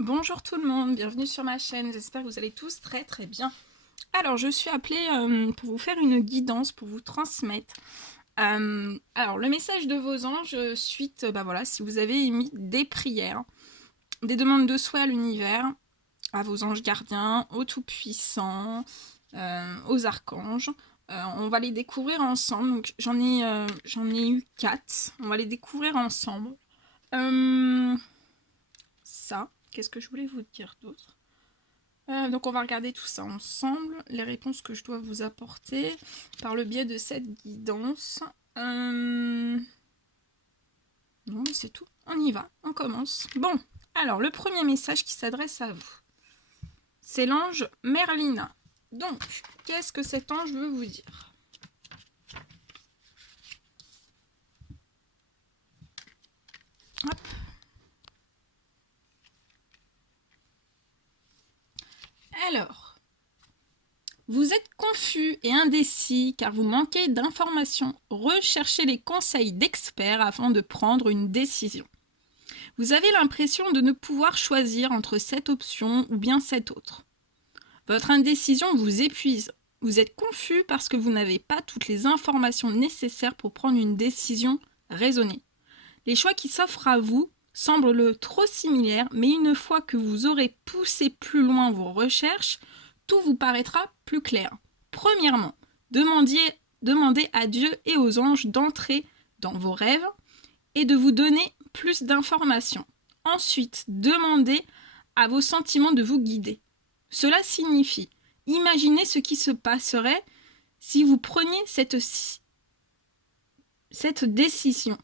Bonjour tout le monde, bienvenue sur ma chaîne, j'espère que vous allez tous très très bien. Alors je suis appelée pour vous faire une guidance, pour vous transmettre. Alors le message de vos anges suite, voilà, si vous avez émis des prières, des demandes de souhait à l'univers, à vos anges gardiens, aux tout-puissants, aux archanges. On va les découvrir ensemble, donc j'en ai eu 4, on va les découvrir ensemble. Ça. Qu'est-ce que je voulais vous dire d'autre? Donc on va regarder tout ça ensemble, les réponses que je dois vous apporter par le biais de cette guidance. Non mais c'est tout, on y va, on commence. Bon, alors le premier message qui s'adresse à vous, c'est l'ange Merlina. Donc, qu'est-ce que cet ange veut vous dire? Hop. Alors, vous êtes confus et indécis car vous manquez d'informations. Recherchez les conseils d'experts afin de prendre une décision. Vous avez l'impression de ne pouvoir choisir entre cette option ou bien cette autre. Votre indécision vous épuise. Vous êtes confus parce que vous n'avez pas toutes les informations nécessaires pour prendre une décision raisonnée. Les choix qui s'offrent à vous semblent trop similaires, mais une fois que vous aurez poussé plus loin vos recherches, tout vous paraîtra plus clair. Premièrement, demandez à Dieu et aux anges d'entrer dans vos rêves et de vous donner plus d'informations. Ensuite, demandez à vos sentiments de vous guider. Cela signifie, imaginez ce qui se passerait si vous preniez cette décision.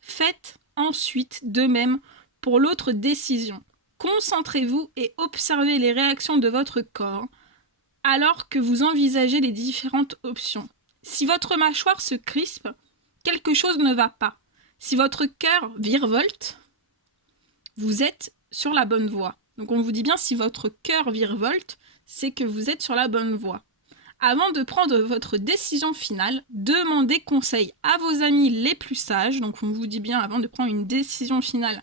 Faites ensuite de même pour l'autre décision. Concentrez-vous et observez les réactions de votre corps alors que vous envisagez les différentes options. Si votre mâchoire se crispe, quelque chose ne va pas. Si votre cœur virevolte, vous êtes sur la bonne voie. Donc on vous dit bien si votre cœur virevolte, c'est que vous êtes sur la bonne voie. Avant de prendre votre décision finale, demandez conseil à vos amis les plus sages. Donc on vous dit bien avant de prendre une décision finale,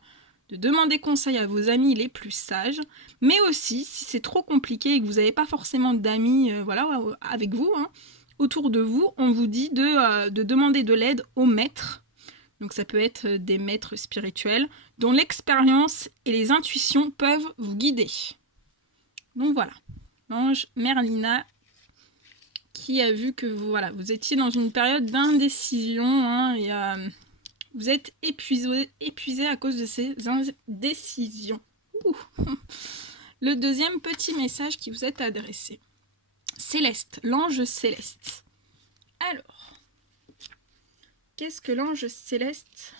de demander conseil à vos amis les plus sages. Mais aussi, si c'est trop compliqué et que vous n'avez pas forcément d'amis avec vous, autour de vous, on vous dit de demander de l'aide aux maîtres. Donc ça peut être des maîtres spirituels dont l'expérience et les intuitions peuvent vous guider. Donc voilà, l'ange Merlina qui a vu que vous étiez dans une période d'indécision et vous êtes épuisé à cause de ces indécisions. Le deuxième petit message qui vous est adressé. Céleste, l'ange céleste. Alors, qu'est-ce que l'ange céleste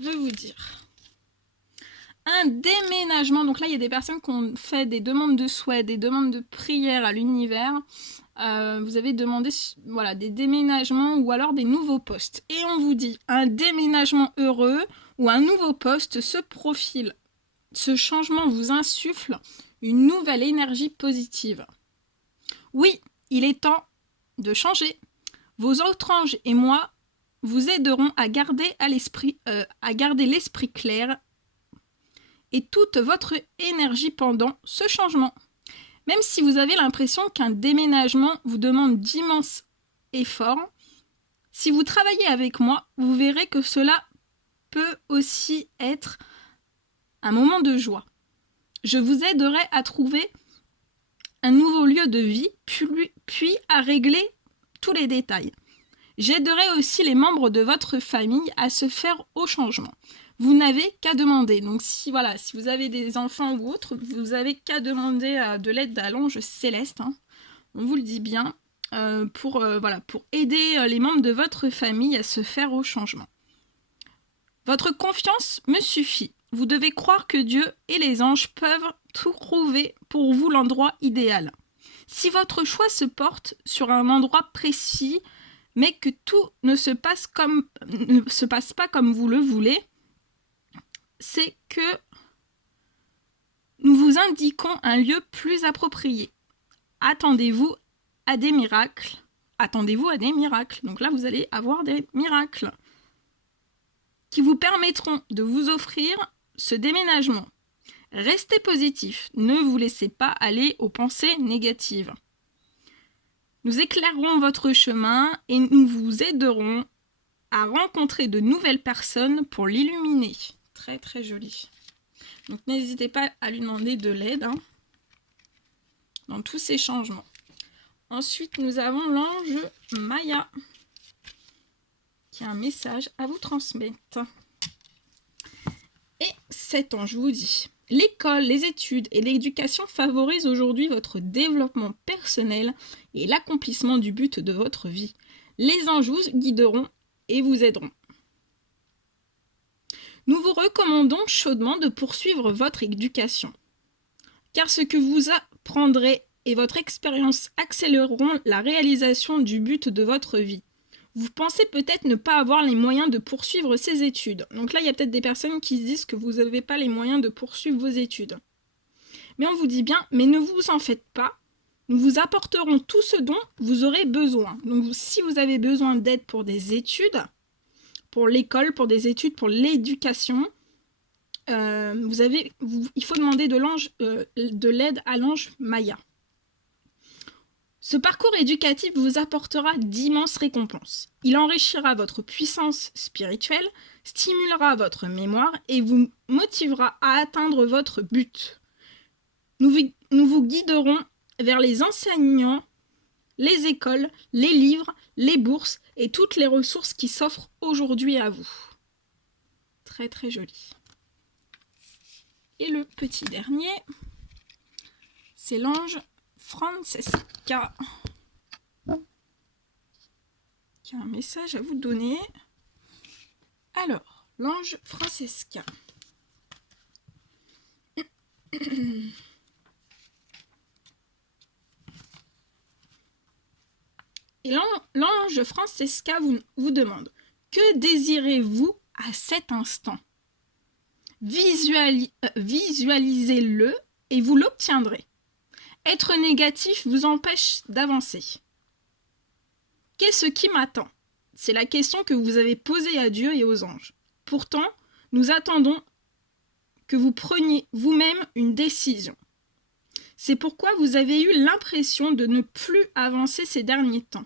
veut vous dire? Un déménagement. Donc là, il y a des personnes qui ont fait des demandes de souhait, des demandes de prière à l'univers. Vous avez demandé des déménagements ou alors des nouveaux postes. Et on vous dit, un déménagement heureux ou un nouveau poste se profile. Ce changement vous insuffle une nouvelle énergie positive. Oui, il est temps de changer. Vos autres anges et moi vous aiderons à garder l'esprit clair et toute votre énergie pendant ce changement. Même si vous avez l'impression qu'un déménagement vous demande d'immenses efforts, si vous travaillez avec moi, vous verrez que cela peut aussi être un moment de joie. Je vous aiderai à trouver un nouveau lieu de vie, puis à régler tous les détails. J'aiderai aussi les membres de votre famille à se faire au changement. Vous n'avez qu'à demander. Donc si vous avez des enfants ou autres, vous n'avez qu'à demander de l'aide à l'ange céleste. On vous le dit bien, pour aider les membres de votre famille à se faire au changement. Votre confiance me suffit. Vous devez croire que Dieu et les anges peuvent trouver pour vous l'endroit idéal. Si votre choix se porte sur un endroit précis, mais que tout ne se passe pas comme vous le voulez, c'est que nous vous indiquons un lieu plus approprié. Attendez-vous à des miracles. Donc là, vous allez avoir des miracles qui vous permettront de vous offrir ce déménagement. Restez positif, ne vous laissez pas aller aux pensées négatives. Nous éclairerons votre chemin et nous vous aiderons à rencontrer de nouvelles personnes pour l'illuminer. Très très joli. Donc n'hésitez pas à lui demander de l'aide dans tous ces changements. Ensuite, nous avons l'ange Maya qui a un message à vous transmettre. Et cet ange vous dit: l'école, les études et l'éducation favorisent aujourd'hui votre développement personnel et l'accomplissement du but de votre vie. Les anges vous guideront et vous aideront. Nous vous recommandons chaudement de poursuivre votre éducation, car ce que vous apprendrez et votre expérience accéléreront la réalisation du but de votre vie. Vous pensez peut-être ne pas avoir les moyens de poursuivre ces études. Donc là, il y a peut-être des personnes qui se disent que vous n'avez pas les moyens de poursuivre vos études. Mais on vous dit bien, mais ne vous en faites pas. Nous vous apporterons tout ce dont vous aurez besoin. Donc si vous avez besoin d'aide pour des études, pour l'école, pour des études, pour l'éducation, il faut demander de l'aide à l'ange Maya. Ce parcours éducatif vous apportera d'immenses récompenses. Il enrichira votre puissance spirituelle, stimulera votre mémoire et vous motivera à atteindre votre but. Nous vous guiderons vers les enseignants, les écoles, les livres, les bourses et toutes les ressources qui s'offrent aujourd'hui à vous. Très très joli. Et le petit dernier, c'est l'ange Francesca qui a un message à vous donner. Alors, l'ange Francesca. Et l'ange Francesca vous demande: que désirez-vous à cet instant? Visualisez-le et vous l'obtiendrez. Être négatif vous empêche d'avancer. Qu'est-ce qui m'attend? C'est la question que vous avez posée à Dieu et aux anges. Pourtant, nous attendons que vous preniez vous-même une décision. C'est pourquoi vous avez eu l'impression de ne plus avancer ces derniers temps.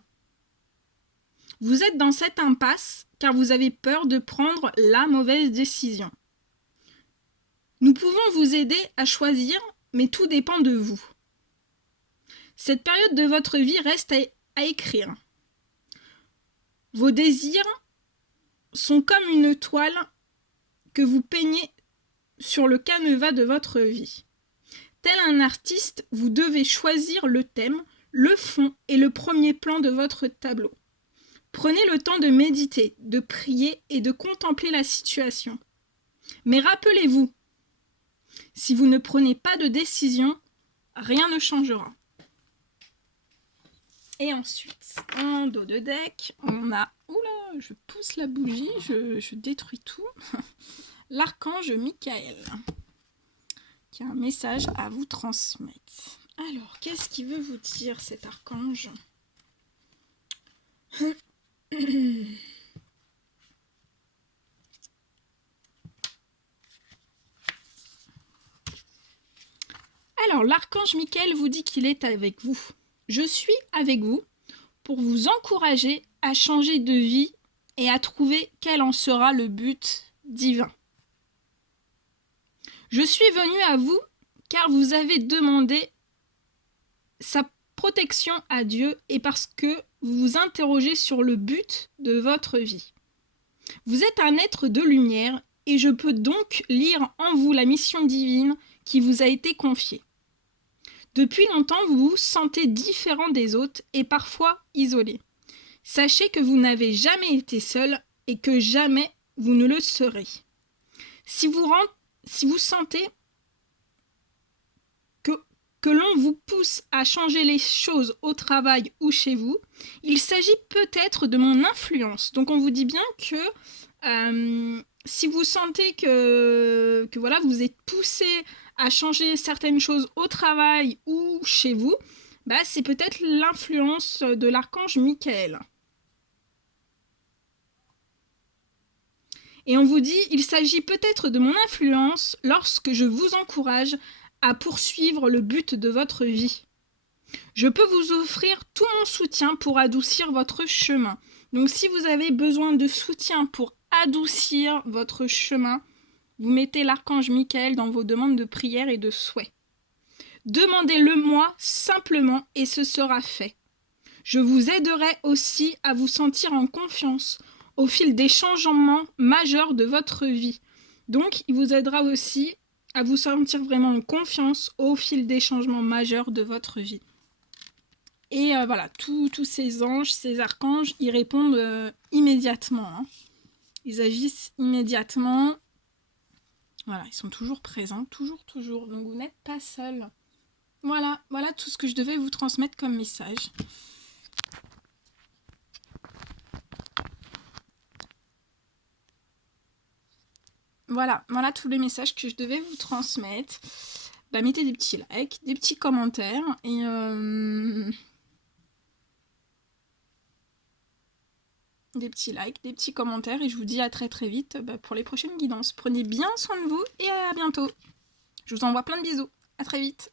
Vous êtes dans cette impasse car vous avez peur de prendre la mauvaise décision. Nous pouvons vous aider à choisir, mais tout dépend de vous. Cette période de votre vie reste à écrire. Vos désirs sont comme une toile que vous peignez sur le canevas de votre vie. Tel un artiste, vous devez choisir le thème, le fond et le premier plan de votre tableau. Prenez le temps de méditer, de prier et de contempler la situation. Mais rappelez-vous, si vous ne prenez pas de décision, rien ne changera. Et ensuite, en dos de deck, on a... Oula, je pousse la bougie, je détruis tout. L'archange Michael, qui a un message à vous transmettre. Alors, qu'est-ce qu'il veut vous dire, cet archange? Alors, l'archange Michael vous dit qu'il est avec vous. Je suis avec vous pour vous encourager à changer de vie et à trouver quel en sera le but divin. Je suis venu à vous car vous avez demandé sa protection à Dieu et parce que vous vous interrogez sur le but de votre vie. Vous êtes un être de lumière et je peux donc lire en vous la mission divine qui vous a été confiée. Depuis longtemps, vous vous sentez différent des autres et parfois isolé. Sachez que vous n'avez jamais été seul et que jamais vous ne le serez. Si vous sentez que l'on vous pousse à changer les choses au travail ou chez vous, il s'agit peut-être de mon influence. Donc on vous dit bien que si vous sentez que voilà, vous êtes poussé à changer certaines choses au travail ou chez vous, bah, c'est peut-être l'influence de l'archange Michael. Et on vous dit, il s'agit peut-être de mon influence lorsque je vous encourage à poursuivre le but de votre vie. Je peux vous offrir tout mon soutien pour adoucir votre chemin. Donc si vous avez besoin de soutien pour adoucir votre chemin, vous mettez l'archange Michael dans vos demandes de prière et de souhait. Demandez-le-moi simplement et ce sera fait. Je vous aiderai aussi à vous sentir en confiance au fil des changements majeurs de votre vie. Donc, il vous aidera aussi à vous sentir vraiment en confiance au fil des changements majeurs de votre vie. Et voilà, tous ces anges, ces archanges, ils répondent immédiatement. Hein. Ils agissent immédiatement. Voilà, ils sont toujours présents, toujours. Donc, vous n'êtes pas seul. Voilà tout ce que je devais vous transmettre comme message. Voilà tous les messages que je devais vous transmettre. Mettez des petits likes, des petits commentaires et des petits likes, des petits commentaires et je vous dis à très très vite pour les prochaines guidances. Prenez bien soin de vous et à bientôt. Je vous envoie plein de bisous. À très vite.